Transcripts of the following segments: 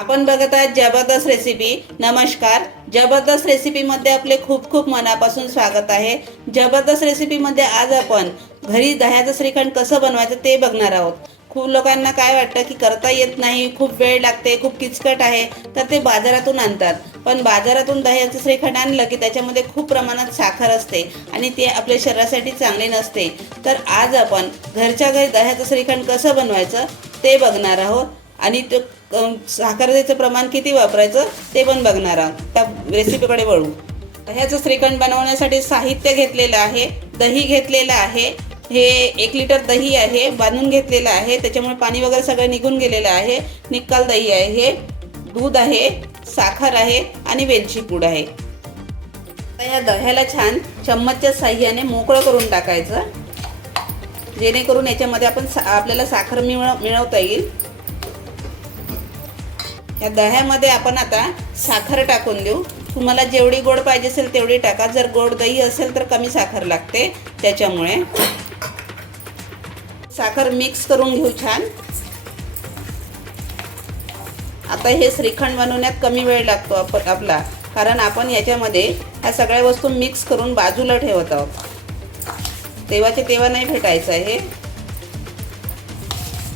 आपण बघत आहात जबरदस्त रेसिपी नमस्कार. जबरदस्त रेसिपीमध्ये आपले खूप खूप मनापासून स्वागत आहे. जबरदस्त रेसिपीमध्ये आज आपण घरी दह्याचं श्रीखंड कसं बनवायचं ते बघणार आहोत. खूप लोकांना काय वाटतं की करता येत नाही खूप वेळ लागते खूप किचकट आहे तर ते बाजारातून आणतात. पण बाजारातून दह्याचं श्रीखंड आणलं की त्याच्यामध्ये खूप प्रमाणात साखर असते आणि ते आपल्या शरीरासाठी चांगले नसते. तर आज आपण घरच्या घरी दह्याचं श्रीखंड कसं बनवायचं ते बघणार आहोत. आणि ते साखरेचं प्रमाण किती वापरायचं ते पण बघणार आहोत. त्या रेसिपीकडे वळू. दह्याचं श्रीखंड बनवण्यासाठी साहित्य घेतलेलं आहे दही घेतलेलं आहे हे एक लिटर दही आहे बांधून घेतलेलं आहे त्याच्यामुळे पाणी वगैरे सगळं निघून गेलेलं आहे. निकाल दही आहे हे दूध आहे साखर आहे आणि वेलची पूड आहे. या दह्याला छान चम्मचच्या साह्याने मोकळं करून टाकायचं. जेणेकरून याच्यामध्ये आपण सा आपल्याला साखर मिळव मिळवता येईल. या दह्यामध्ये आपण आता साखर टाकून देऊ. तुम्हाला जेवढी गोड पाहिजे असेल तेवढी टाका. जर गोड दही असेल तर कमी साखर लागते त्याच्यामुळे. साखर मिक्स करून घेऊ छान. आता हे श्रीखंड बनवण्यात कमी वेळ लागतो आपण आपला. कारण आपण याच्यामध्ये ह्या सगळ्या वस्तू मिक्स करून बाजूला ठेवत आहोत. तेव्हाचे तेव्हा नाही भेटायचं आहे.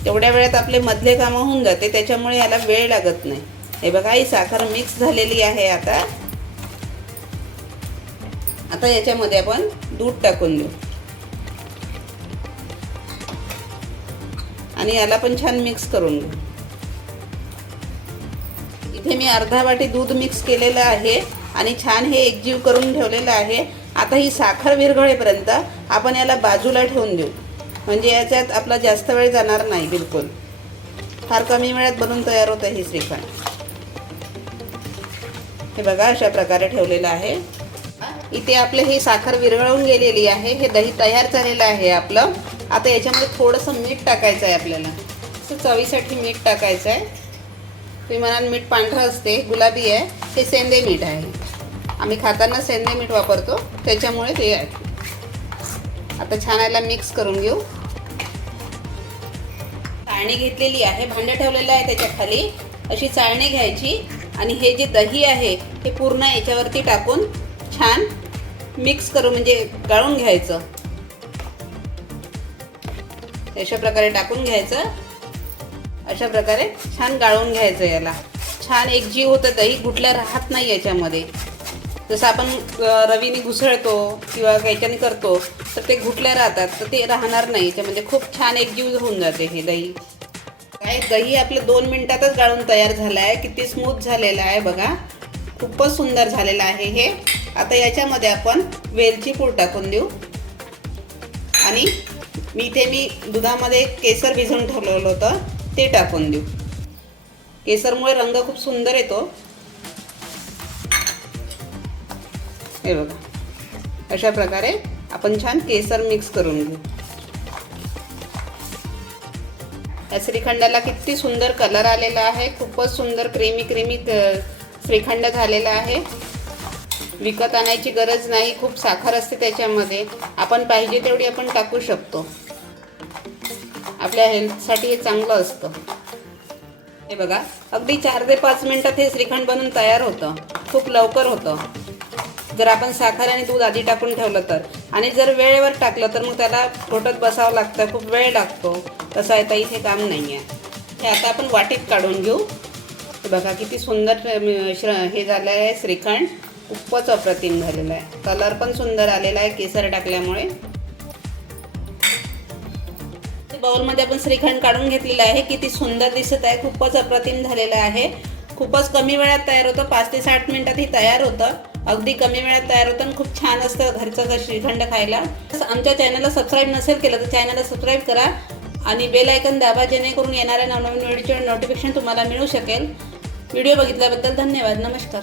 एवढ्या वेळात आपले मधले कामं होऊन जाते त्याच्यामुळे याला वेळ लागत नाही. हे बघा ही साखर मिक्स झालेली आहे आता. आता याच्यामध्ये आपण दूध टाकून देऊ. आणि याला पण छान मिक्स करून घेऊ. इथे मी अर्धा वाटी दूध मिक्स केलेलं आहे आणि छान हे एकजीव करून ठेवलेलं आहे. आता ही साखर विरघळेपर्यंत आपण याला बाजूला ठेवून देऊ. म्हणजे याच्यात आपला जास्त वेळ जाणार नाही बिलकुल. फार कमी वेळात बनून तयार होतं हे श्रीखंड. हे बघा अशा प्रकारे ठेवलेलं आहे. इथे आपले ही साखर विरघळून गेलेली आहे हे दही तयार झालेलं आहे आपलं. आता याच्यामध्ये थोडंसं मीठ टाकायचं आहे आपल्याला. असं चवीसाठी मीठ टाकायचं आहे. तुम्ही म्हणाल मीठ पांढरं असते गुलाबी आहे हे सेंदे मीठ आहे. आम्ही खाताना सेंदे मीठ वापरतो त्याच्यामुळे ते आहे आता छान याला मिक्स करून घेऊ. चाळणी घेतलेली आहे भांडं ठेवलेलं आहे त्याच्याखाली. अशी चाळणी घ्यायची आणि हे जे दही आहे हे पूर्ण याच्यावरती टाकून छान मिक्स करू म्हणजे गाळून घ्यायचं. अशा प्रकारे टाकून घ्यायचं. अशा प्रकारे छान गाळून घ्यायचं याला. छान एक जीव होतं दही गुटल्या राहत नाही याच्यामध्ये. जसं आपण रवीने घुसळतो किंवा काहीच्याने करतो तर ते घुटल्या राहतात तर ते राहणार नाही. याच्यामध्ये खूप छान एकजीव होऊन जाते हे दही. काय दही आपलं दोन मिनटातच गाळून तयार झालं आहे किती स्मूथ झालेलं आहे बघा. खूपच सुंदर झालेलं आहे हे. आता याच्यामध्ये आपण वेलची पूड टाकून देऊ. आणि मी इथे मी दुधामध्ये केसर भिजवून ठेवलेलं होतं ते टाकून देऊ. केसरमुळे रंग खूप सुंदर येतो. हे बघा. अशा प्रकारे आपण छान केसर मिक्स करून घेऊ. या श्रीखंडाला किती सुंदर कलर आलेला आहे. खूपच सुंदर क्रीमी क्रीमी श्रीखंड झालेला आहे. विकत आणायची गरज नाही. खूप साखर असते त्याच्यामध्ये. आपण पाहिजे तेवढी आपण टाकू शकतो. आपल्या हेल्थसाठी हे चांगलं असतं. हे बघा. अगदी चार ते पाच मिनटात हे श्रीखंड बनून तयार होतं. खूप लवकर होतं. जर आपण साखर आणि दूध आधी टाकून ठेवलं तर. आणि जर वेळेवर टाकलं तर मग त्याला घोटत बसावं लागतं खूप वेळ लागतो. तसं आता इथे काम नाही आहे हे आता आपण वाटीत काढून घेऊ. बघा किती सुंदर श्र हे झालं आहे श्रीखंड. खूपच अप्रतिम झालेलं आहे. कलर पण सुंदर आलेला आहे केसर टाकल्यामुळे. बाउलमध्ये आपण श्रीखंड काढून घेतलेलं आहे. किती सुंदर दिसत आहे खूपच अप्रतिम झालेलं आहे. खूपच कमी वेळात तयार होतं. पाच ते साठ मिनिटात हे तयार होतं. अगदी कमी वेळात तयार होतं आणि खूप छान असतं घरचं श्रीखंड खायला. तसं आमच्या चॅनलला सबस्क्राईब नसेल केलं तर चॅनलला सबस्क्राईब करा. आणि बेल आयकन दाबा जेणेकरून येणाऱ्या नवनवीन व्हिडिओचे नोटिफिकेशन तुम्हाला मिळू शकेल. व्हिडिओ बघितल्याबद्दल धन्यवाद. नमस्कार.